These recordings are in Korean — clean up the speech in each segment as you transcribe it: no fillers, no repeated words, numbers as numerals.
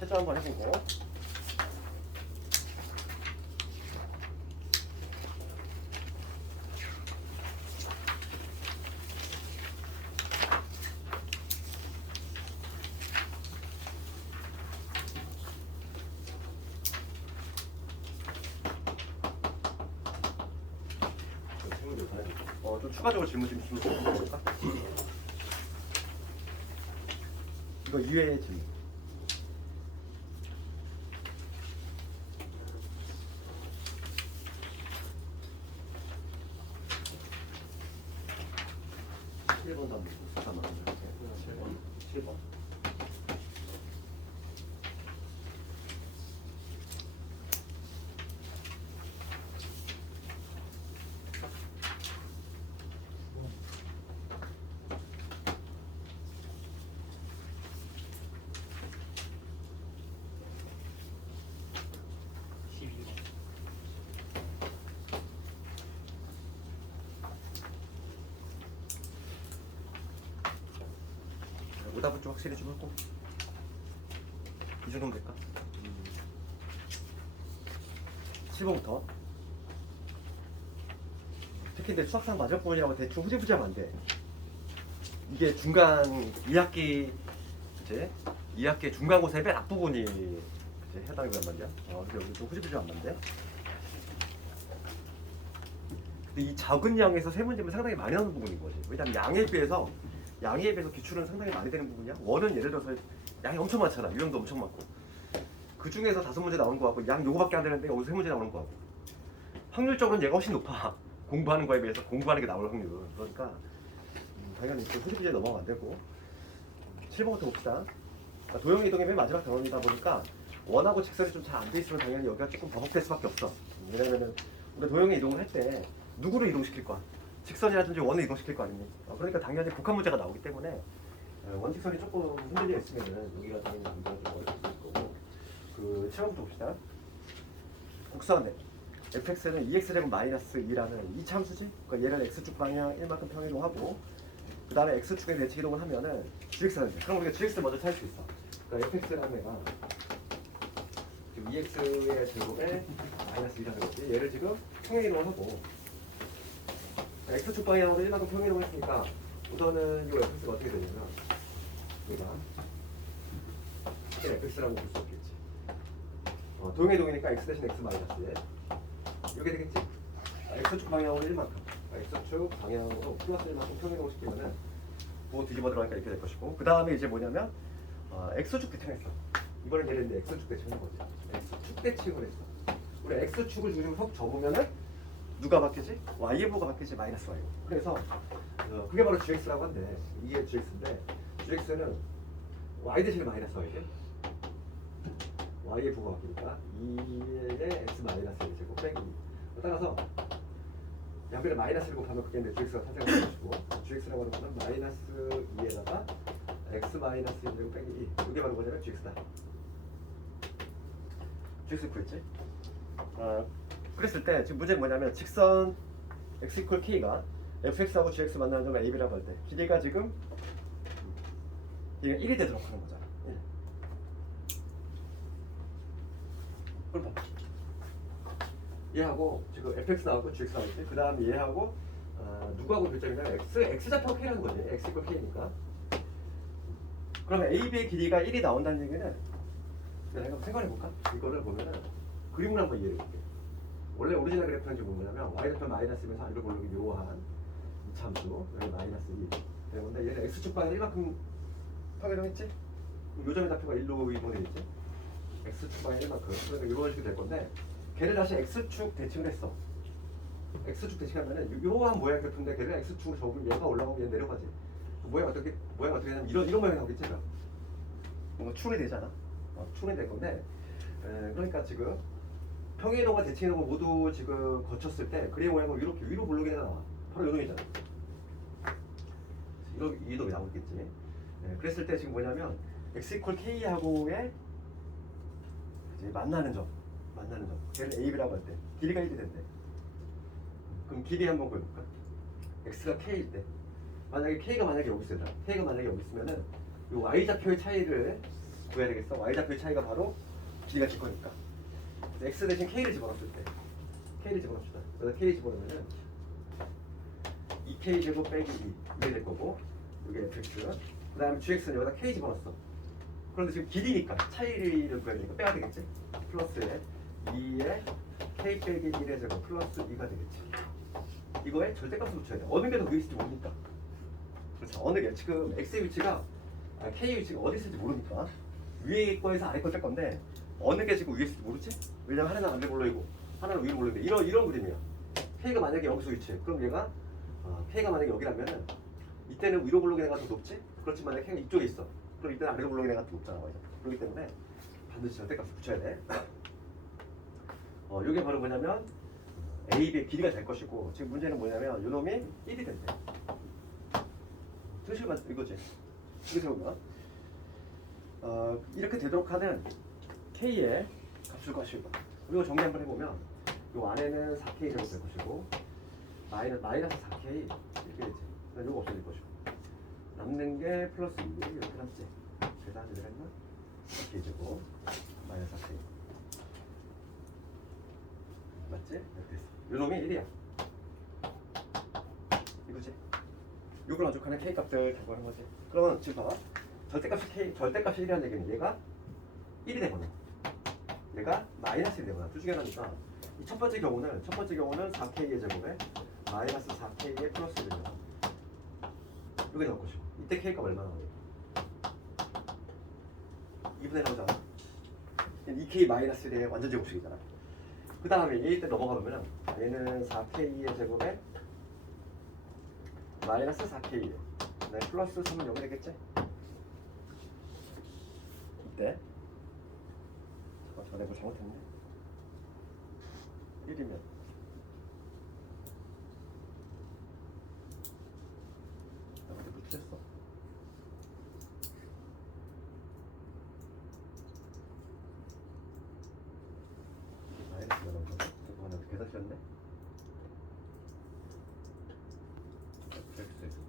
채점 한번 해보고. 좀 추가적으로 질문 좀 해볼까? 이거 이외의 질문. 잠깐만. 7번. 오답은 좀 확실히 좀 하고 이 정도면 될까? 7번부터 특히 근데 수학상 마지막 부분이라고 대충 후지부지하면 안 돼. 이게 중간 2학기 이제 2학기 중간고사의 맨 앞부분이 이제 해당이 된단 말이야. 그래서 여기 좀 후지부지하면 안 돼. 근데 이 작은 양에서 세 문제면 상당히 많이 나오는 부분인 거지. 왜냐면 양에 비해서 기출은 상당히 많이 되는 부분이야. 원은 예를 들어서 양이 엄청 많잖아. 유형도 엄청 많고. 그 중에서 5문제 나오는 거 같고 양 요거밖에 안 되는데 여기서 3문제 나오는 거 같고. 확률적으로는 얘가 훨씬 높아. 공부하는 거에 비해서 공부하는 게 나올 확률은. 그러니까 당연히 또 후지부지에 넘어가면 안 되고. 7번부터 봅시다. 그러니까 도형의 이동의 맨 마지막 단원이다 보니까 원하고 직선이 좀 잘 안 돼 있으면 당연히 여기가 조금 버벅될 수밖에 없어. 왜냐면은 우리가 도형의 이동을 할 때 누구를 이동시킬 거야? 직선이라든지 원을 이동시킬 거 아닙니까? 그러니까 당연히 국한 문제가 나오기 때문에 원직선이 조금 흔들려 있으면은 여기가 당연히 문제가 좀 어려울 수 있을 거고. 그 7번부터 봅시다. 곡선에 fx는 2x제곱 마이너스 2라는 이 참수지? 그러니까 얘를 x축 방향 1만큼 평이동하고 그 다음에 x축에 내치 이동을 하면은 gx는 돼. 그럼 우리가 gx 먼저 찾을 수 있어. 그러니까 fx라는 애가 지금 2x의 제곱에 마이너스 2라는 거지. 얘를 지금 평행이동을 하고 x축 방향으로 1만큼 평행이동을 했으니까 우선은 이 fx가 어떻게 되냐면 우리가 이게 fx라고 볼 수 없겠지. 도형의 동이니까 x 대신 x 마이너스 1 이렇게 되겠지. x축 방향으로 1만큼 x축 방향으로 플러스 1만큼 평행이동을 시키면은 뭐 뒤집어 들어가니까 이렇게 될 것이고 그 다음에 이제 뭐냐면 x축 대칭했어. 이번엔 얘를 x축 대칭한 거지. x축 대칭을 했어. 우리 x축을 중심으로 석 접으면은 누가 바뀌지? y의 부호가 바뀌지. 마이너스 y고. 그래서 그게 바로 gx라고 한대. 이게 gx인데 gx는 y 대신에 마이너스 y지. y의 부호가 바뀌니까 2의 x 마이너스 1제곱 빼기 2. 따라서 양변에 마이너스 1 곱하면 그게 이제 gx가 탄생하는 것이고 gx라고 하는 거는 마이너스 2에다가 x 마이너스 1제곱 빼기 2. 이게 바로 뭐냐면 gx다. gx 구했지? 그랬을 때 지금 문제는 뭐냐면 직선 x 이퀄 k가 fx하고 gx 만나는 점을 ab라고 할 때 길이가 지금 얘가 1이 되도록 하는 거잖아. 1. 그럼 봐. 얘하고 지금 fx 나왔고 gx 나왔지. 그 다음 얘하고 누구하고 교점이냐면 x좌표 k라는 거지. x 이퀄 k니까. 그러면 ab의 길이가 1이 나온다는 얘기는 한번 생각해볼까? 이거를 보면은 그림을 한번 이해해볼게. 원래 오리지널 그래프는 지금 뭐냐면 y좌표 마이너스면서 안으로 고르기 묘한 이 참수 여기 마이너스 2 되는데 얘는 x축 방향 1만큼 평행했지? 요점의 좌표가 1로 이동되겠지? x축 방향 1만큼 그러니까 이런 식이 될 건데 걔를 다시 x축 대칭을 했어. x축 대칭하면은 요한 모양 그래프인데 걔를 x축으로 접으면 얘가 올라가면 얘 내려가지. 모양 어떻게 되냐면 이런 모양이 나오겠지? 뭔가 충이 되잖아. 충이 될 건데 그러니까 지금 평행이동과 대칭이동을 모두 지금 거쳤을 때 그림 모양은 이렇게 위로 볼록이 나와. 바로 이 놈이잖아. 이 놈이 나오겠지. 그랬을 때 지금 뭐냐면 x 이퀄 k하고의 만나는 점. 걔를 ab라고 할 때 길이가 1이 된대. 그럼 길이 한번 구해볼까? x가 k일 때 만약에 k가 만약에 여기 있어요. k가 만약에 여기 있으면은 이 y좌표의 차이를 구해야 되겠어. y좌표의 차이가 바로 길이가 길 거니까. x 대신 k를 집어넣었을 때 k를 집어넣읍시다. 그래서 k 집어넣으면은 2k 제곱 빼기 2 이게 될 거고 이게 fx. 그 다음에 gx는 여기다 k 집어넣었어. 그런데 지금 길이니까 차이를 구해야 되니까 빼야 되겠지. 플러스에 2에 k 빼기 1의 제곱 플러스 2가 되겠지. 이거에 절대값을 붙여야 돼. 어느 게 더 위에 있을지 모르니까. 그렇죠. 어느 게 지금 x의 위치가 k의 위치가 어디 있을지 모르니까 위에 거에서 아래 거쓸 건데 어느 게 지금 위에 있을지 모르지? 왜냐면 하나는 아래 볼록이고 하나는 위로 볼록인데 이런 그림이야. k가 만약에 여기서 위치해. 그럼 얘가 k가 만약에 여기라면은 이때는 위로 볼록인 애가 더 높지? 그렇지만 만약에 k가 이쪽에 있어. 그럼 이때는 아래로 볼록인 애가 더 높잖아. 맞아. 그렇기 때문에 반드시 절대값을 붙여야 돼. 이게 바로 뭐냐면 A, B의 길이가 될 것이고 지금 문제는 뭐냐면 요놈이 1이 된대. 등식만 이거지. 이게 세우면 이렇게 되도록 하는 K의 값을 것이고 이거 정리 한번 해보면 요 안에는 4K 제곱 될 것이고 마이너스 4K 이렇게 되지. 요거 없어질 것이고 남는 게 플러스 2 이렇게 남지. 계산 제대로 했나? 4K 제곱 마이너스 4K 맞지? 이렇게 됐어. 요놈이 1이야. 이거지? 요걸 만족하는 K 값들 다 구하는 거지. 그러면 지금 봐봐. 절대값이 1이라는 얘기는 얘가 1이 되거나 얘가 마이너스 1이 되거나 둘 중에 하나니까 이 첫 번째 경우는 4K의 제곱에 마이너스 4K의 플러스 1이 되거나 이게 나올 것이고 이때 K값 얼마나 나오니? 2분의 1 나오잖아. 2K 마이너스 1의 완전 제곱식이잖아. 그 다음에 얘 때 넘어가면 얘는 4K의 제곱에 마이너스 4K 네, 플러스 3은 0이 되겠지? 이때 잠깐 내가 잘못했네. 1이면 나 근데 못했어. 마이너스가 나온 거야? 잠깐만 계산 쉬었네?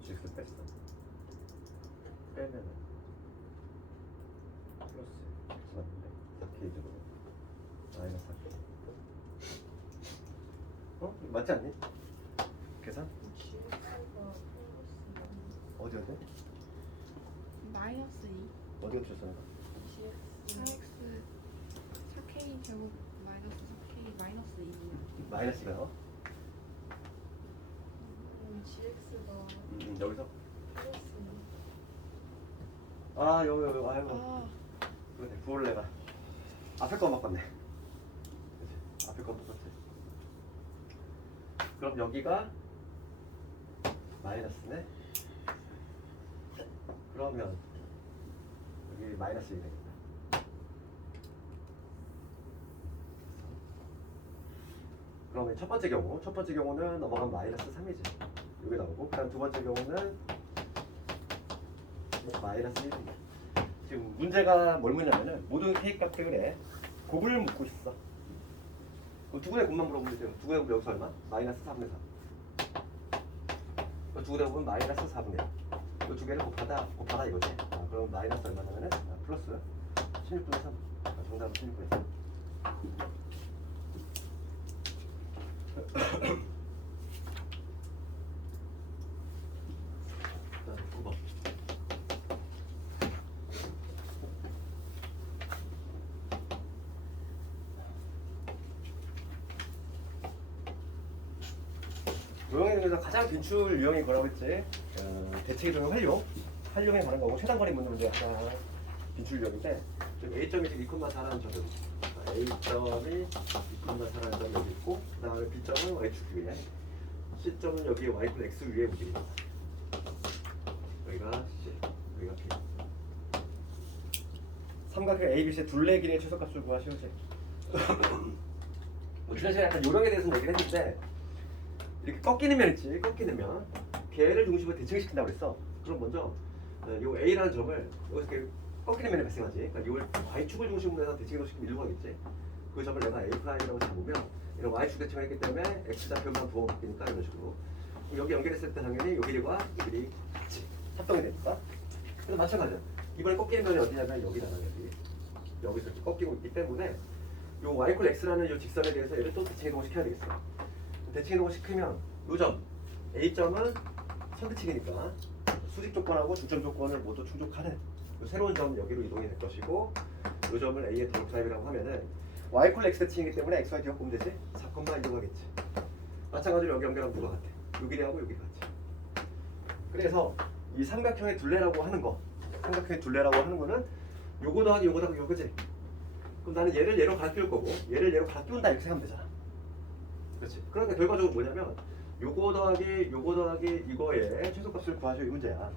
GX 뺐어. 빼면은 플러스 X 맞는데 4K 제곱 마이너스 4K. 맞지 않니? 계산? 어디 어디? 마이너스 2 어디가 틀렸어? 4x 4k 제곱 마이너스 4k 마이너스 2 마이너스가요? GX가 여기서? 플러스 여기 아이고 그러네. 부호를 내가 앞에 거 바꿨네. 그치? 앞에 거 똑같지. 그럼 여기가 마이너스네. 그러면 여기 마이너스 1이 되겠다. 그러면 첫 번째 경우는 넘어가면 마이너스 3이지. 여기 나오고 그다음 두 번째 경우는 마이너스 1입니다. 지금 문제가 뭘 묻냐면은 모든 K 값들에 곱을 묻고 있어. 그 두 군데 곱만 물어보면 되죠. 두 군데 곱은 여기서 얼마? 마이너스 4분의 3. 두 군데 곱은 마이너스 4분의 1. 두 개를 곱하다 이거지. 그럼 마이너스 얼마냐면은 플러스 16분의 3. 정답은 16분의 3. 자, 9번. 요형에 대해서 가장 빈출 유형이 뭐라고 했지? 대체기 중에 활용에 관한 거고 최단거리 묻는 문제가 가장 빈출 유형인데 A점이 지금 2,4라는 점이 A점이 2,4라는 점이 여기 있고 그 다음에 B점은 Y축 위에 C점은 여기 Y플 X 위에 움직입니다. 여기가 C, 여기가 B. 삼각형 ABC의 둘레 길이의 최소값을 구하시오지. 지난 시간에 약간 요령에 대해서 얘기를 했는데 이렇게 꺾이는 면 있지. 꺾이는 면 걔를 중심으로 대칭시킨다고 그랬어. 그럼 먼저 요 A라는 점을 여기서 이렇게 꺾이는 면이 발생하지. 그러니까 이걸 Y축을 중심으로 해서 대칭을 시키면 일로 가겠지. 그 점을 내가 A'라고 잡으면 이런 Y축 대칭을 했기 때문에 X좌표만 부호가 바뀌니까 이런 식으로 여기 연결했을 때 당연히 요 길이와 이 길이 같이 합동이 되니까. 그래서 마찬가지야. 이번에 꺾이는 면이 어디냐면 여기잖아. 여기서 이렇게 꺾이고 있기 때문에 요 y 콜 x라는 요 직선에 대해서 얘를 또 대칭 이동을 시켜야 되겠어. 대칭 이동을 시키면 요 점 A점은 선대칭이니까 수직 조건하고 중점 조건을 모두 충족하는 요 새로운 점 여기로 이동이 될 것이고 요 점을 A의 더블 프라임이라고 하면은 y 콜 x 대칭이기 때문에 xy 기억 보면 되지? 4콤마 이동하겠지. 마찬가지로 여기 연결하면 누가 같아? 요 길이하고 여기 같지. 그래서 이 삼각형의 둘레라고 하는 거, 삼각형의 둘레라고 하는 거는 요거 더하기 요거 더하기 요거지. 그럼 나는 얘를 얘로 갈아끼울 거고 얘를 얘로 갈아끼운다 이렇게 생각하면 되잖아. 그렇지. 그러니까 결과적으로 뭐냐면 요거 더하기 이거의 최소값을 구하죠 이 문제야.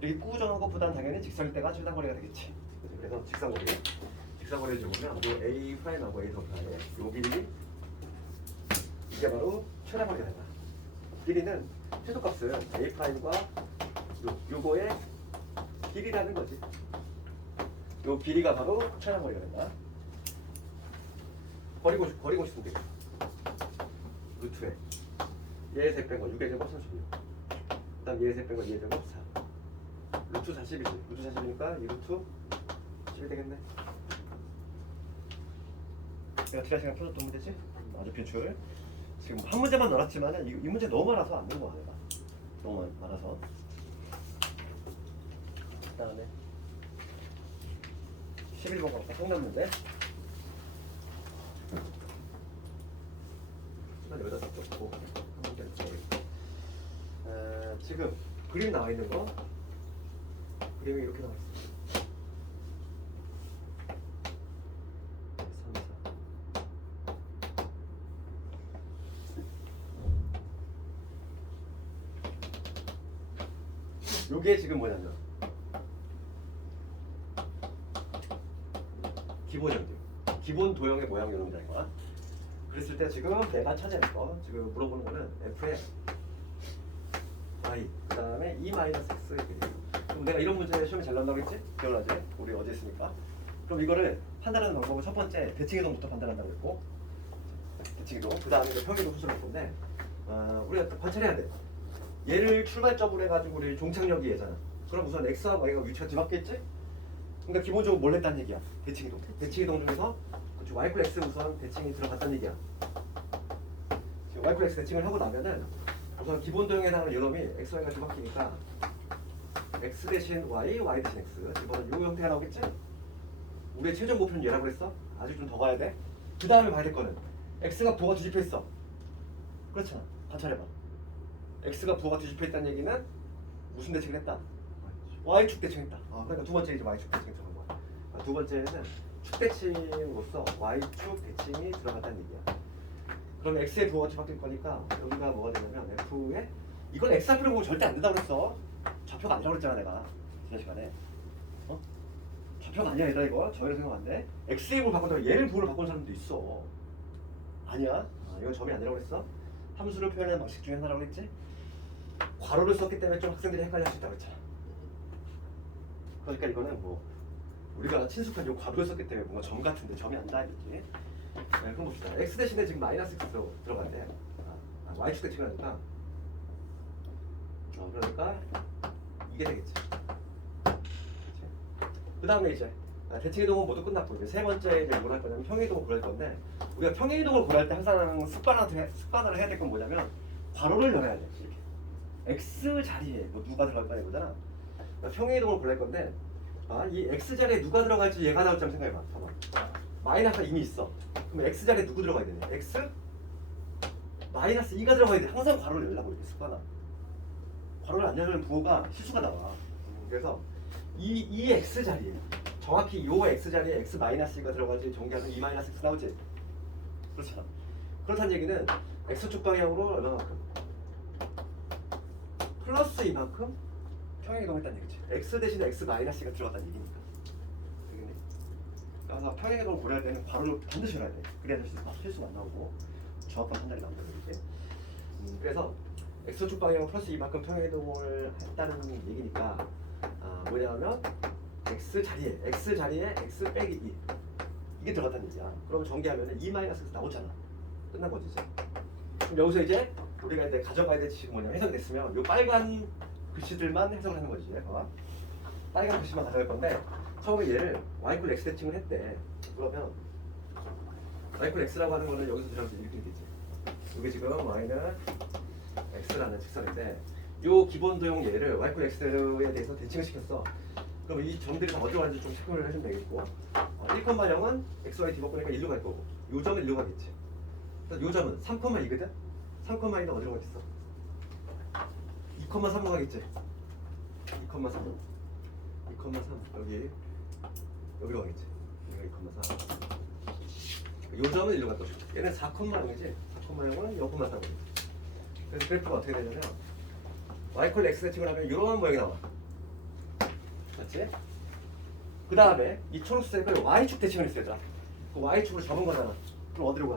이렇게 꾸준하고 보단 당연히 직선일 때가 최단거리가 되겠지. 그치? 그래서 직선거리를 적으면 요 A 프라임하고 A 더 프라임 요 길이 이게 바로 최단거리가 된다. 길이는 최소값은 A 프라임과 요거의 길이라는 거지. 요 길이가 바로 최단거리가 된다. 버리고 싶으면 되겠다. 루트에 얘의 색 뺀 거 6의 제곱 36. 그 다음 얘의 색 뺀 거 2의 제곱 4. 루트 40이지. 루트 40이니까 이 루트 10이 되겠네. 내가 지난 시간에 풀었던 문제지? 아주 비출. 지금 한 문제만 넣었지만은 이 문제 너무 많아서 안 된 거야 내가. 너무 많아서. 그 다음에 11번 가볼까? 성남 문제. 여기다 적고 지금 그림 나와 있는 거 그림이 이렇게 나와 있어. 3, 4. 요게 지금 뭐냐면 기본 도형의 모양 요놈이라는 거야. 그랬을 때 지금 내가 찾아낼 거 지금 물어보는 거는 f의 y 그 다음에 e-x 이렇게 돼요. 그럼 내가 이런 문제 시험에 잘 나온다고 했지? 기억나지? 우리 어제 했으니까. 그럼 이거를 판단하는 방법은 첫 번째 대칭이동부터 판단한다고 했고 대칭이동 그 다음에 평이동 수술할 건데 우리가 관찰해야 돼. 얘를 출발점으로 해가지고 우리 종착역이 얘잖아. 그럼 우선 x와 y가 위치가 뒤바뀌었지? 그러니까 기본적으로 뭘 했다는 얘기야? 대칭이동. 대칭이동 중에서 그쵸, y 플 x 우선 대칭이 들어갔다는 얘기야. y 플 x 대칭을 하고 나면은 우선 기본 도형에 해당하는 요놈이 x, y가 뒤바뀌니까 x 대신 y, y 대신 x 이번엔 요 형태가 나오겠지? 우리의 최종 목표는 얘라고 그랬어? 아직 좀 더 가야 돼. 그 다음에 봐야 될 거는 x가 부호가 뒤집혀 있어. 그렇잖아. 관찰해봐. x가 부호가 뒤집혀 있다는 얘기는 무슨 대칭을 했다? y축 대칭했다. 그러니까 두 번째 이제 y축 대칭이 들어간 거야. 두 번째는 축 대칭으로서 y축 대칭이 들어갔다는 얘기야. 그럼 x의 부호가 뒤바뀔 거니까 여기가 뭐가 되냐면 f의 이건 x 좌표를 보고 절대 안 된다고 그랬어. 좌표가 아니라고 그랬잖아 내가 지난 시간에. 좌표가 아니야 얘들아 이거. 저희로 생각 안 돼. x의 부호를 바꾼다고 얘를 부호를 바꾸는 사람도 있어. 아니야. 이건 점이 아니라고 그랬어. 함수를 표현하는 방식 중에 하나라고 했지. 괄호를 썼기 때문에 좀 학생들이 헷갈려 할 수 있다고 했잖아. 그러니까 이거는 뭐 우리가 친숙한 요 괄호를 썼기 때문에 뭔가 점 같은데 점이 아니다 이거지. 네, 그럼 봅시다. x 대신에 지금 마이너스 x 들어간대. y축 대칭을 하니까 그러니까 이게 되겠지. 그 다음에 이제 대칭이동은 모두 끝났고 이제 세 번째 이제 뭘 할 거냐면 평행이동을 고를 건데 우리가 평행이동을 고를 때 항상 습관을 해야 될 건 뭐냐면 괄호를 열어야 돼. 이렇게 x 자리에 뭐 누가 들어갈 거냐 이거잖아. 평행이동을 고를 건데 이 x 자리에 누가 들어갈지 얘가 나올지 한번 생각해봐. 봐봐. 마이너스가 이미 있어. 그럼 x 자리에 누구 들어가야 되냐? x 마이너스 2가 들어가야 돼. 항상 괄호를 열라고 이렇게 습관아. 괄호를 안 열면 부호가 실수가 나와. 그래서 이 x 자리에 정확히 요 x 자리에 x 마이너스 2가 들어가지 전개하면 2 마이너스 x 나오지. 그렇잖아. 그렇다는 얘기는 x축 방향으로 얼마만큼? 플러스 이만큼 평행이동했다는 얘기지. x 대신에 x 마이너스가 들어갔다는 얘기니까. 되겠네. 그래서 평행이동을 고려할 때는 괄호를 반드시 열어야 돼. 그래야 실수가 안 나오고 정확한 판단이 나온다 이렇게. 그래서 x축 방향으로 플러스 이만큼 평행이동을 했다는 얘기니까 뭐냐면 x 자리에 x 빼기 2 이게 들어갔다는 얘기야. 그러면 전개하면 2 마이너스 x 나오잖아. 끝난 거지 이제. 그럼 여기서 이제 우리가 이제 가져가야 될 지식이 뭐냐면 해석이 됐으면 이 빨간 글씨들만 해석을 하는 거지. 봐봐. 빨간 글씨만 가져갈 건데 처음에 얘를 y = x 대칭을 했대. 그러면 y = x라고 하는 거는 여기서 들어가면 이렇게 되지. 이게 지금 y는 x라는 직선인데 요 기본 도형 얘를 y = x에 대해서 대칭을 시켰어. 그럼 이 점들이 다 어디로 가는지 좀 체크를 해주면 되겠고 1,0은 x, y 뒤바꾸니까 1로 갈 거고 요 점은 1로 가겠지. 그래서 요 점은 3,2거든? 3,2는 어디로 가겠어? 2,3로 가겠지. 2,3 2,3 여기로 가겠지. 여기가 2,3 요 점은 1로 갔다. 얘는 4,0이지. 4,0은 0,3 거겠지. 그래서 그래프가 어떻게 되냐면 y = x 대칭을 하면 이런 모양이 나와. 맞지? 그 다음에 이 초록색을 y축 대칭을 했어요. 얘들아. 그 y축으로 접은 거잖아. 그럼 어디로 가?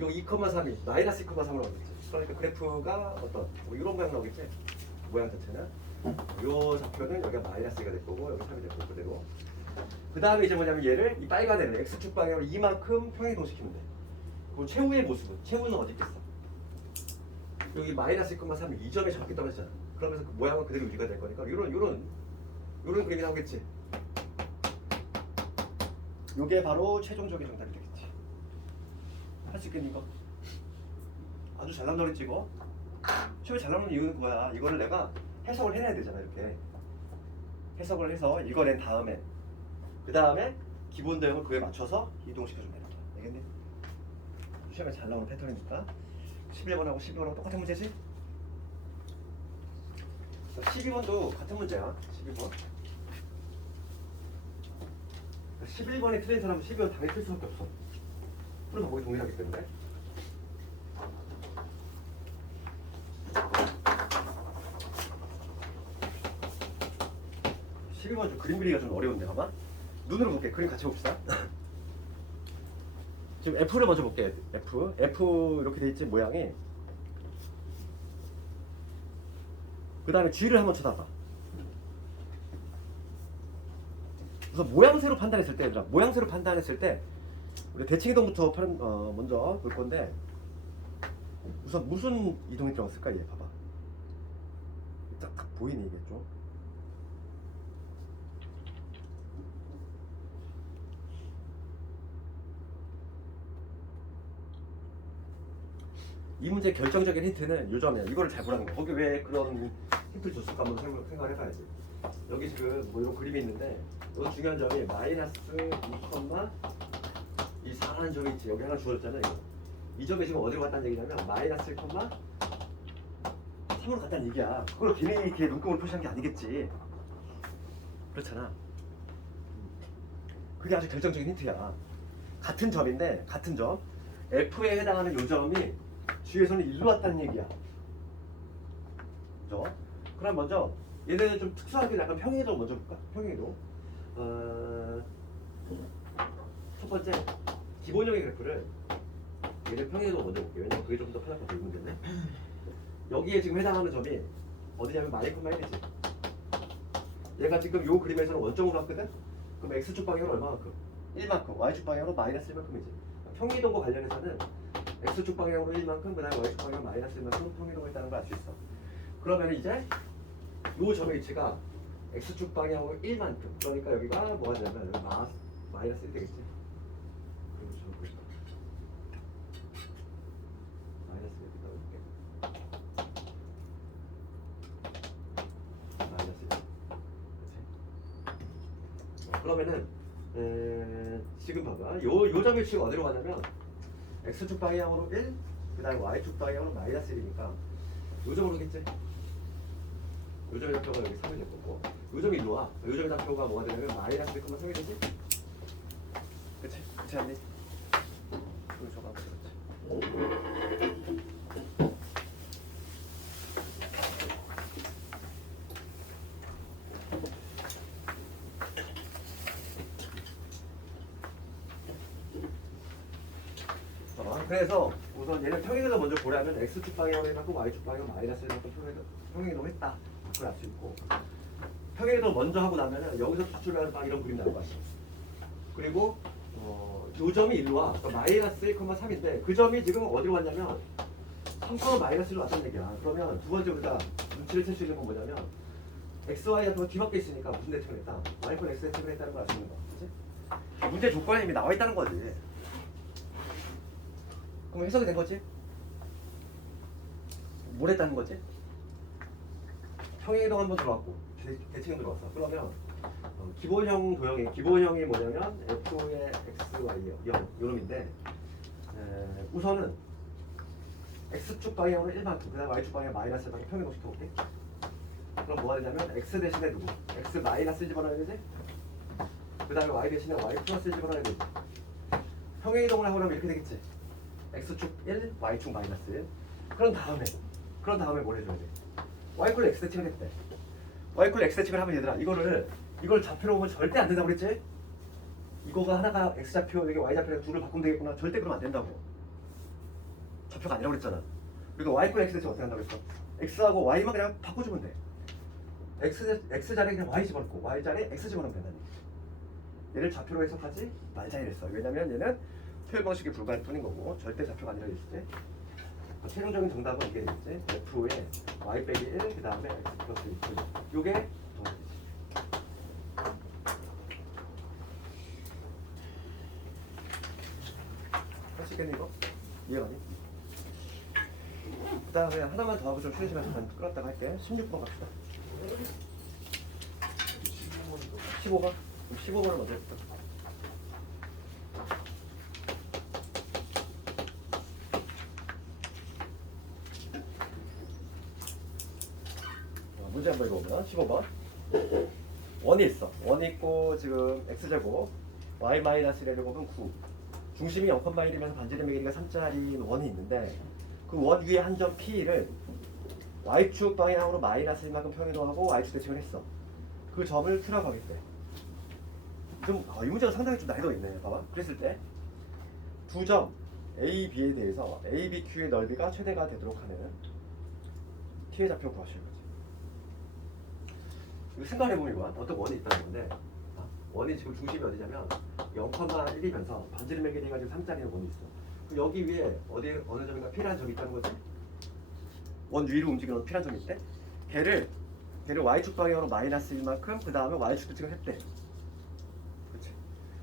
요 2,3이 마이너스 2,3으로 가겠지. 그러니까 그래프가 어떤 뭐 이런 모양 나오겠지? 모양 자체는 요 좌표는 여기가 마이너스 2가 될 거고 여기 3이 될 거고 그대로. 그 다음에 이제 뭐냐면 얘를 이 빨간 애를 x축 방향으로 이만큼 평행이동시키면 돼. 그럼 최후의 모습은 최후는 어디 있겠어? 여기 마이너스 2,3이 이 점에 정확히 떨어지잖아. 그러면서 그 모양은 그대로 유지가 될 거니까 요런 그림이 나오겠지. 요게 바로 최종적인 정답이 되겠지. 할 수 있겠니 이거? 아주 잘 나온다 그랬지 이거? 처음에 잘 나오는 이유는 그거야. 이거를 내가 해석을 해내야 되잖아. 이렇게 해석을 해서 읽어낸 다음에 그 다음에 기본 도형을 그에 맞춰서 이동시켜주면 되는 거야. 알겠니? 시험에 잘 나오는 패턴이니까 11번하고 12번하고 똑같은 문제지? 12번도 같은 문제야. 12번 11번이 틀린 사람은 12번 당연히 틀 수밖에 없어. 푸는 방법이 동일하기 때문에. 좀 그림 그리기가 좀 어려운데 봐봐. 눈으로 볼게. 그림 같이 봅시다. 지금 F를 먼저 볼게. F 이렇게 돼 있지 모양이. 그 다음에 G를 한번 쳐다봐. 우선 모양새로 판단했을 때, 얘들아, 모양새로 판단했을 때 우리 대칭이동부터 먼저 볼 건데 우선 무슨 이동이 들어갔을까? 얘 봐봐. 딱 보이니 이게 좀. 이 문제의 결정적인 힌트는 요 점이야. 이거를 잘 보라는 거야. 거기 왜 그런 힌트를 줬을까 한번 생각을 해봐야지. 여기 지금 뭐 이런 그림이 있는데 요 중요한 점이 마이너스 2, 4라는 점이 있지. 여기 하나 주어졌잖아. 이거. 이 점이 지금 어디로 갔다는 얘기냐면 마이너스 1, 3으로 갔다는 얘기야. 그걸 괜히 이렇게 눈금으로 표시한 게 아니겠지. 그렇잖아. 그게 아주 결정적인 힌트야. 같은 점인데 같은 점 F에 해당하는 요 점이 G에서는 1로 왔다는 얘기야. 그죠? 그럼 먼저 얘는 좀 특수하게 약간 평행이동 먼저 볼까? 평행이동. 첫 번째 기본형의 그래프를 얘는 평행이동 먼저 볼게요. 왜냐면 그게 좀 더 편할 것 같아. 이 문제는. 여기에 지금 해당하는 점이 어디냐면 마이너스 1이지. 얘가 지금 요 그림에서는 원점으로 왔거든? 그럼 X축 방향으로 얼마만큼? 1만큼. Y축 방향으로 마이너스 1만큼이지. 평행이동과 관련해서는 X축 방향으로 1만큼, 그 다음에 Y축 방향으로 마이너스 1만큼 평행이동을 했다는 걸 알 수 있어. 그러면 이제 요 점의 위치가 X축 방향으로 1만큼. 그러니까 여기가 뭐가 되냐면 여기 마이너스 1 되겠지. 그리고 저거 볼까? 마이너스 1 넣어볼게. 마이너스 1. 그렇지? 그러면은 지금 봐봐. 요 점의 위치가 어디로 가냐면 X축 방향으로 1, 그 다음에 Y축 방향으로 마이너스 1이니까 요 점으로 오겠지? 요 점의 좌표가 여기 3이 될 거고 요 점이 일로 와. 요 점의 좌표가 뭐가 되냐면 마이너스 1,3이 되지? 그치? 그치 않니? 여기 저거 그렇지. 그래서 우선 얘는 평행이동 먼저 보려면 X축 방향으로 해갖고 Y축 방향 마이너스 1만큼 평행이동 했다. 그걸 알 수 있고 평행이동 먼저 하고 나면은 여기서 추출하는 막 이런 그림 나올 것 같아. 그리고 요 점이 일로 와. 그러니까 마이너스 1,3인데 그 점이 지금 어디로 왔냐면 3, 마이너스 1로 왔다는 얘기야. 그러면 두 번째 우리가 눈치를 챌 수 있는 건 뭐냐면 xy 같은 거 뒤바뀌어 있으니까 무슨 대칭을 했다? y권 x 대칭을 했다는 걸 알 수 있는 거. 그치? 문제 조건에 이미 나와 있다는 거지. 그럼 해석이 된 거지? 뭘 했다는 거지? 평행이동 한번 들어왔고 대칭 들어왔어. 그러면 기본형 도형의 기본형이 뭐냐면 f의 xy 0 요놈인데 우선은 x축 방향으로 1만큼 그 다음 y축 방향 마이너스 1만큼 평행이동 시켜볼게. 그럼 뭐가 되냐면 x 대신에 누구? x 마이너스 1 집어넣어야 되지? 그 다음에 y 대신에 y 플러스 1 집어넣어야 되지? 평행이동을 하고 나면 이렇게 되겠지? x축 1, y축 마이너스 1. 그런 다음에 뭘 해줘야 돼? y콜 x 대칭을 했대. y콜 x 대칭을 하면 얘들아 이걸 좌표로 보면 절대 안 된다고 그랬지? 이거가 하나가 x 좌표 여기 y 좌표랑 둘을 바꾸면 되겠구나. 절대 그러면 안 된다고. 좌표가 아니라고 그랬잖아. 그러니까 y콜 x 대칭 어떻게 한다고 했어? x하고 y만 그냥 바꿔주면 돼. x 자리에 그냥 y 집어넣고 y 자리에 x 집어넣으면 된다니. 얘를 좌표로 해석하지 말자 이랬어. 왜냐면 얘는 표현 방식이 불가할 뿐인 거고 절대 좌표가 아니라 했을 때 최종적인 정답은 이게 되겠지. f의 y 빼기 1 그 다음에 x 플러스 1 요게 정답이지. 할 수 있겠니 이거? 이해가니? 그 다음에 하나만 더 하고 좀 쉬는 시간 잠깐 끌었다가 할게. 16번 갑시다. 15번? 그럼 15번을 먼저 해볼까? 문제 한번 읽어보면 15번 원이 있어. 원이 있고 지금 x제곱 y-1제곱은 9 중심이 0,1이면서 반지름의 길이가 3짜리인 원이 있는데 그 원 위에 한 점 P를 y축 방향으로 마이너스 1만큼 평행이동하고 y축 대칭을 했어. 그 점을 Q라고 하겠대. 좀 이 문제가 상당히 좀 난이도가 있네. 봐봐. 그랬을 때 두 점 A, B에 대해서 A, B, Q의 넓이가 최대가 되도록 하는 T의 좌표 구하시는 거지. 이거 생각해보면 이거 어떤 원이 있다는 건데 원이 지금 중심이 어디냐면 0,1이면서 반지름의 길이가 지금 3짜리는 원이 있어. 그럼 여기 위에 어느 점인가 P라는 점이 있다는 거지? 원 위로 움직이는 P라는 점이 있대? 걔를 Y축 방향으로 마이너스 1만큼 그 다음에 Y축 대칭을 했대. 그렇지?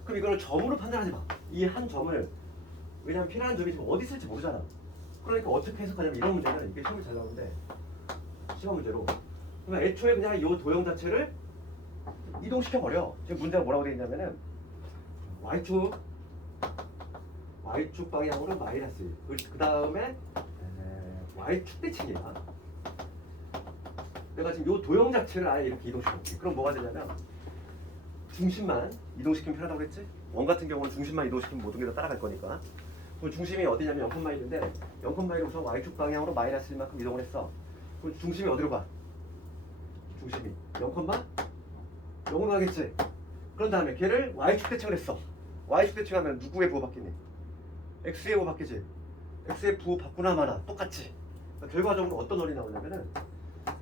그럼 이거를 점으로 판단하지 마. 이 한 점을 왜냐면 P라는 점이 지금 어디 있을지 모르잖아. 그러니까 어떻게 해석하냐면 이런 문제는 이게 시험이 잘 나오는데 시험 문제로 그러면 애초에 그냥 이 도형 자체를 이동시켜버려. 지금 문제가 뭐라고 되어 있냐면은 Y축 방향으로 마이너스 1. 그 다음에 Y축 대칭이야. 내가 지금 이 도형 자체를 아예 이렇게 이동시켜볼게. 그럼 뭐가 되냐면 중심만 이동시키면 편하다고 그랬지? 원 같은 경우는 중심만 이동시키면 모든 게 다 따라갈 거니까. 그럼 중심이 어디냐면 0,1인데 0,1을 우선 Y축 방향으로 마이너스 1만큼 이동을 했어. 그럼 중심이 어디로 가? 중심이 0,0로 가겠지? 그런 다음에 걔를 Y축 대칭을 했어. Y축 대칭하면 누구의 부호 바뀌니? X의 부호 바뀌지? X의 부호 바꾸나 마나 똑같지? 그러니까 결과적으로 어떤 원이 나오냐면은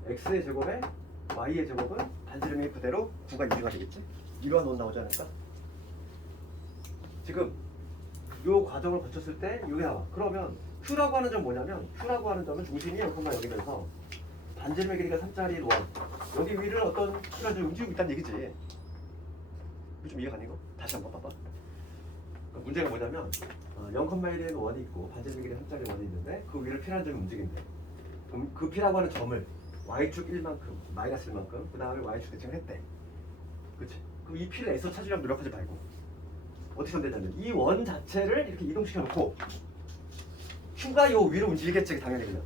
X의 제곱에 Y의 제곱은 반지름이 그대로 9가 2가 되겠지? 이러한 원 나오지 않을까? 지금 요 과정을 거쳤을 때 이게 나와. 그러면 Q라고 하는 점 뭐냐면 Q라고 하는 점은 중심이 0,0이면서 반지름의 길이가 3짜리 원 여기 위를 어떤 Q가 좀 움직이고 있다는 얘기지. 이거 좀 이해가 안 이거? 다시 한번 봐봐. 그러니까 문제가 뭐냐면 0,1에는 원이 있고 반지름의 길이 3짜리 원이 있는데 그 위를 P라는 점이 움직인대. 그럼 그 P라고 하는 점을 Y축 1만큼 마이너스 1만큼 그 다음에 Y축 대칭을 했대. 그치? 그럼 이 P를 애써 찾으려고 노력하지 말고 어떻게 하면 되냐면 이 원 자체를 이렇게 이동시켜 놓고 Q가 요 위로 움직이겠지 당연히 그냥.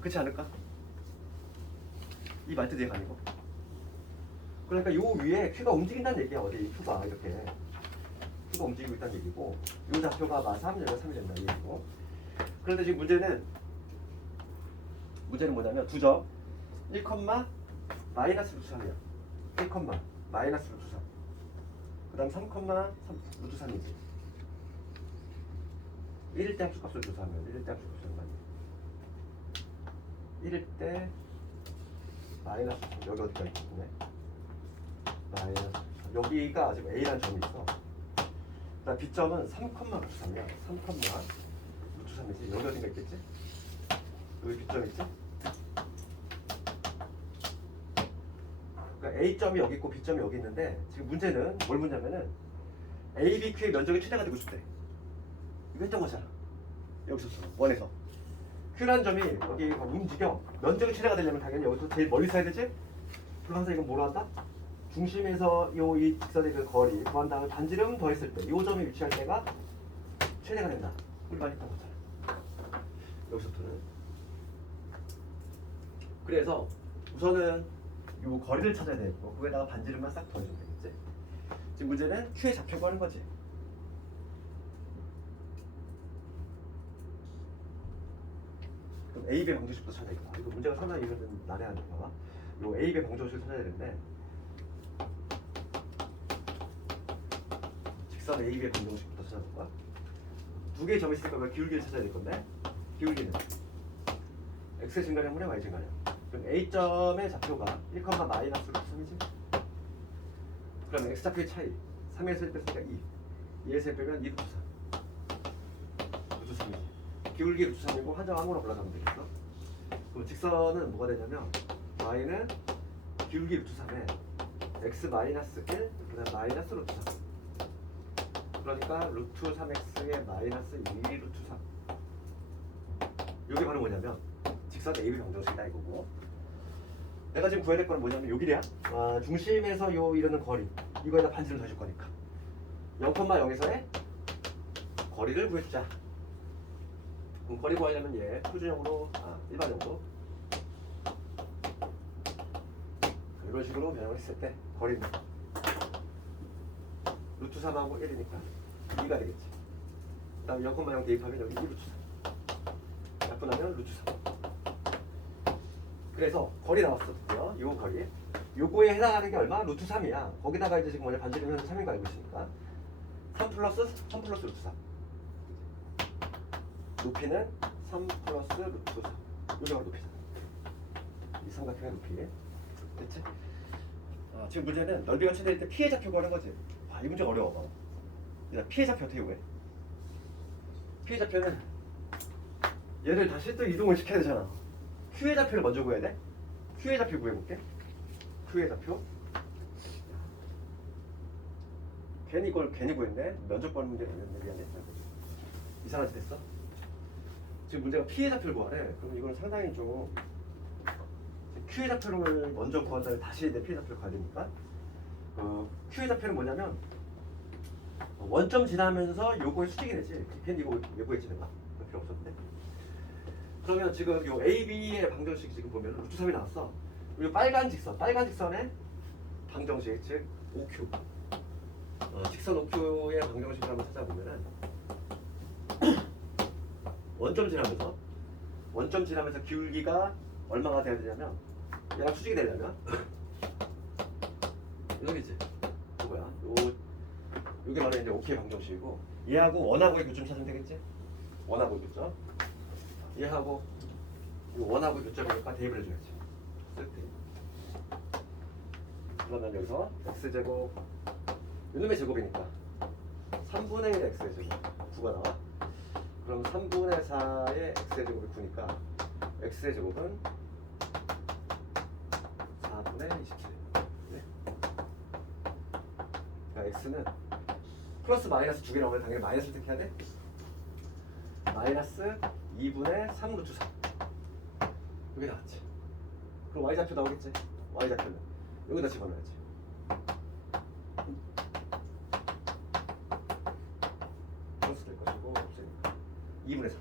그렇지 않을까? 이 말뜻 이해가 아니고. 그러니까 요 위에 Q가 움직인다는 얘기야. 어디 Q가 이렇게 Q가 움직이고 있다는 얘기고 요 좌표가 마3 여기가 3이 된다 이 얘기고. 그런데 지금 문제는 뭐냐면 두 점 1, 마이너스 루트 3이야. 1, 마이너스 루트 3. 그 다음 3, 루트 3이지. 1일 때 함수값을 조사하면 1일 때 함수값을 얼마니? 1일 때 마이너스 3. 여기 어디가 있겠네? 마이너스 3. 여기가 지금 A라는 점이 있어. 그 다음 B점은 3, 루트 3이야. 3, 루트 3이지. 여기 어딘가 있겠지? 여기 B점 있지? 그러니까 A점이 여기 있고 B점이 여기 있는데 지금 문제는 뭘 묻냐면은 A, B, Q의 면적이 최대가 되고 싶대. 이거 했던 거잖아. 여기서처럼 원에서 Q라는 점이 여기 움직여 면적이 최대가 되려면 당연히 여기서 제일 멀리 써야 되지? 그럼 항상 이건 뭐로 한다? 중심에서 이 직선의 그 거리 구한 다음에 반지름 더했을 때 이 점이 위치할 때가 최대가 된다. 우리 많이 했던 거잖아. 여기서부터는. 그래서 우선은 이 거리를 찾아야 되고 거기에다가 반지름만 싹 더해주면 되겠지. 지금 문제는 Q의 좌표고 하는 거지. 그럼 A배 방정식부터 찾아야겠다. 이거 문제가 상당히 이거는 난해하니까. 요 A배 방정식을 찾아야 되는데 직선 A배 방정식부터 찾아볼까? 두 개의 점이 있으니까 왜 기울기를 찾아야 될 건데 기울기는 X의 증가량분의 Y 증가량. 그럼 A점의 좌표가 1, 마이너스 루트 3이지? 그럼 X좌표의 차이 3에서 1 뺐으니까 2 2에서 1 빼면 2 루트 3 루트 3이지. 기울기 루트 3이고 한정 아무거나 골라가면 되겠어. 그럼 직선은 뭐가 되냐면 Y는 기울기 루트 3에 X 마이너스 1 그다음 마이너스 루트 3 그러니까 루트 3X의 마이너스 2 루트 3 이게 바로 뭐냐면 직선 AB 방정식이다 이거고 내가 지금 구해야 될 거는 뭐냐면 여기래야 중심에서 이르는 거리 이거에다 반지름 더해줄 거니까 0,0에서의 거리를 구해주자. 그럼 거리 구하려면 얘 표준형으로 일반형으로 이런 식으로 변형을 했을 때 거리는 루트 3하고 1이니까 2가 되겠지. 그 다음에 0,0 대입하면 여기 2 루트 3 약분하면 루트 3. 그래서 거리 나왔어 드디어. 요 거리 요거에 해당하는 게 얼마? 루트 3이야. 거기다가 이제 지금 뭐냐 반지름 현재 3인 거 알고 있으니까 3 플러스 루트 3 높이는 3 플러스 루트 3 요게 바로 높이잖아. 이 삼각형의 높이 됐지? 지금 문제는 넓이가 최대일 때 피해 좌표가 하는 거지. 이 문제가 어려워. 피해 좌표 어떻게 구해? 피해 좌표는 얘를 다시 또 이동을 시켜야 되잖아. Q의 좌표를 먼저 구해야 돼. Q의 좌표 구해볼게. Q의 좌표. 괜히 구했네. 면적 구하는 문제가 있는데 미안해. 이상한 짓 했어. 지금 문제가 P의 좌표를 구하래. 그럼 이건 상당히 좀 Q의 좌표를 먼저 구한 다음에 다시 내 P의 좌표를 구해야 되니까 Q의 좌표는 뭐냐면 원점 지나면서 요거의 수직이 되지. 괜히 이거 왜 구했지 내가? 그럴 필요 없었는데. 그러면 지금 요 AB의 방정식 지금 보면 루트 3이 나왔어. 이 빨간 직선의 방정식 즉 OQ. 직선 OQ의 방정식을 한번 찾아보면은 원점 지나면서 기울기가 얼마가 돼야 되냐면 얘가 수직이 되려면 여기지. 이거야. 요게 바로 이제 OK 방정식이고 얘하고 원하고의 교점 찾으면 되겠지? 원하고 교점. 얘하고 원하고 교점이니까 대입을 해줘야지. 그러면 여기서 x제곱 이놈의 제곱이니까 3분의 1 x의 제곱 9가 나와. 그럼 3분의 4의 x의 제곱이 9니까 x의 제곱은 4분의 27. 네. 그러니까 x는 플러스 마이너스 두 개 나오면 당연히 마이너스를 택해야 돼. 마이너스 2분의 3 루트 3 이게 나왔지. 그럼 y좌표 나오겠지. y좌표는 여기다 집어넣어야지. 플러스 될 것이고 없으니까 2분의 3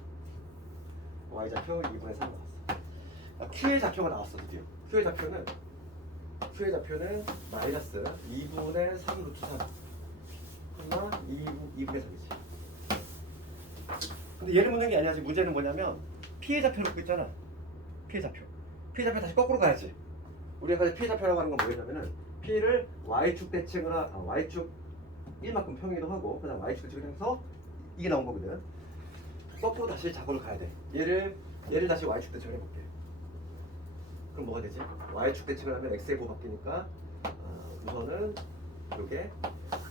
y좌표 2분의 3 나왔어. q의 좌표가 나왔어 드디어. q의 좌표는 마이너스 2분의 3 루트 3 2분의 3이지. 근데 얘를 묻는 게 아니야. 지금 문제는 뭐냐면 피해 좌표를 묻고 있잖아. 피해 좌표 다시 거꾸로 가야지. 우리가 가진 피해 좌표라고 하는 건 뭐냐면은 P를 Y축 대칭을 Y축 1만큼 평이기도 하고 그 다음 Y축 대칭을 해서 이게 나온 거거든. 거꾸로 다시 작업을 가야 돼. 얘를 다시 Y축 대칭을 해볼게. 그럼 뭐가 되지? Y축 대칭을 하면 X의 고 바뀌니까 우선은 요게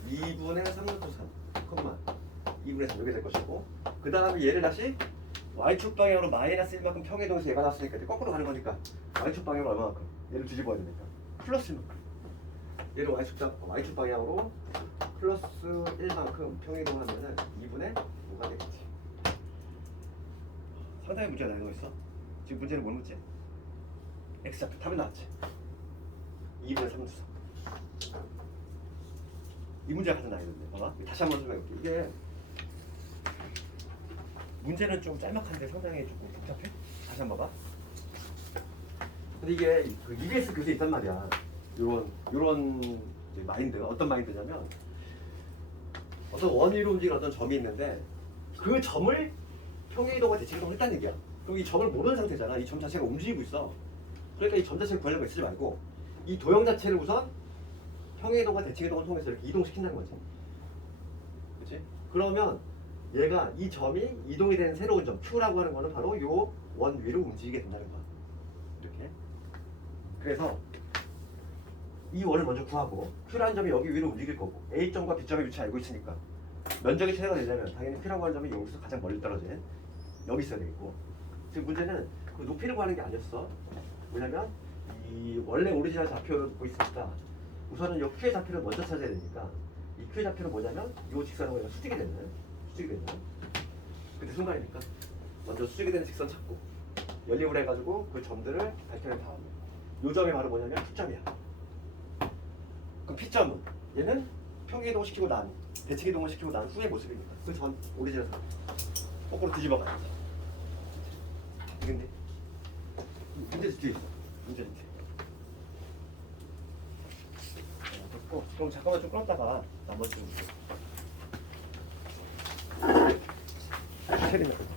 2분의 3 루트 3 2분의 3 이렇게 될 것이고 그 다음에 얘를 다시 Y축 방향으로 마이너스 1만큼 평이동해서 얘가 나왔으니까 이제 거꾸로 가는 거니까 Y축 방향으로 얼마만큼? 얘를 뒤집어야 되니까 플러스 1만큼 얘를 y축 방향으로 플러스 1만큼 평이동하면은 2분의 5가 되겠지. 상당히 문제가 나는 거 있어. 지금 문제는 뭘 묻지? x좌표 답이 나왔지. 2분의 3을 주소. 이 문제가 가장 나이는데 봐봐. 다시 한번 설명해볼게. 이게 문제는 좀 짤막한데 상당히 조금 복잡해. 다시 한번 봐봐. 근데 이게 그 EBS 교재에 있단 말이야. 요런 이제 마인드가 어떤 마인드냐면 어떤 원위로 움직이는 어떤 점이 있는데 그 점을 평행이동과 대칭이동을 했다는 얘기야. 그럼 이 점을 모르는 상태잖아. 이 점 자체가 움직이고 있어. 그러니까 이 점 자체를 구하려고 애쓰지 말고 이 도형 자체를 우선 평행이동과 대칭이동을 통해서 이렇게 이동시킨다는 거지. 그렇지? 그러면 얘가 이 점이 이동이 되는 새로운 점 Q라고 하는 거는 바로 요 원 위로 움직이게 된다는 거야. 이렇게. 그래서 이 원을 먼저 구하고 Q라는 점이 여기 위로 움직일 거고 A점과 B점의 위치 알고 있으니까 면적이 최대가 되려면 당연히 Q라고 하는 점이 여기서 가장 멀리 떨어진 여기 있어야 되겠고 지금 문제는 그 높이를 구하는 게 아니었어. 왜냐면 이 원래 오리지널 좌표를 보고 있으니까 우선은 이 Q의 좌표를 먼저 찾아야 되니까 이 Q의 좌표는 뭐냐면 이 직선하고 얘가 수직이 되는 그때 순간이니까 먼저 수직이 되는 직선 찾고 연립을 해가지고 그 점들을 밝혀낸 다음에 요 점이 바로 뭐냐면 P점이야. 그럼 P점은 얘는 평행이동 시키고 난 대칭이동을 시키고 난 후의 모습이니까 그 전 오리지널 거꾸로 뒤집어 가야 돼. 되겠니? 문제 뒤에 있어. 문제 뒤에. 됐고 그럼 잠깐만 좀 끌었다가 나머지 좀. 체리는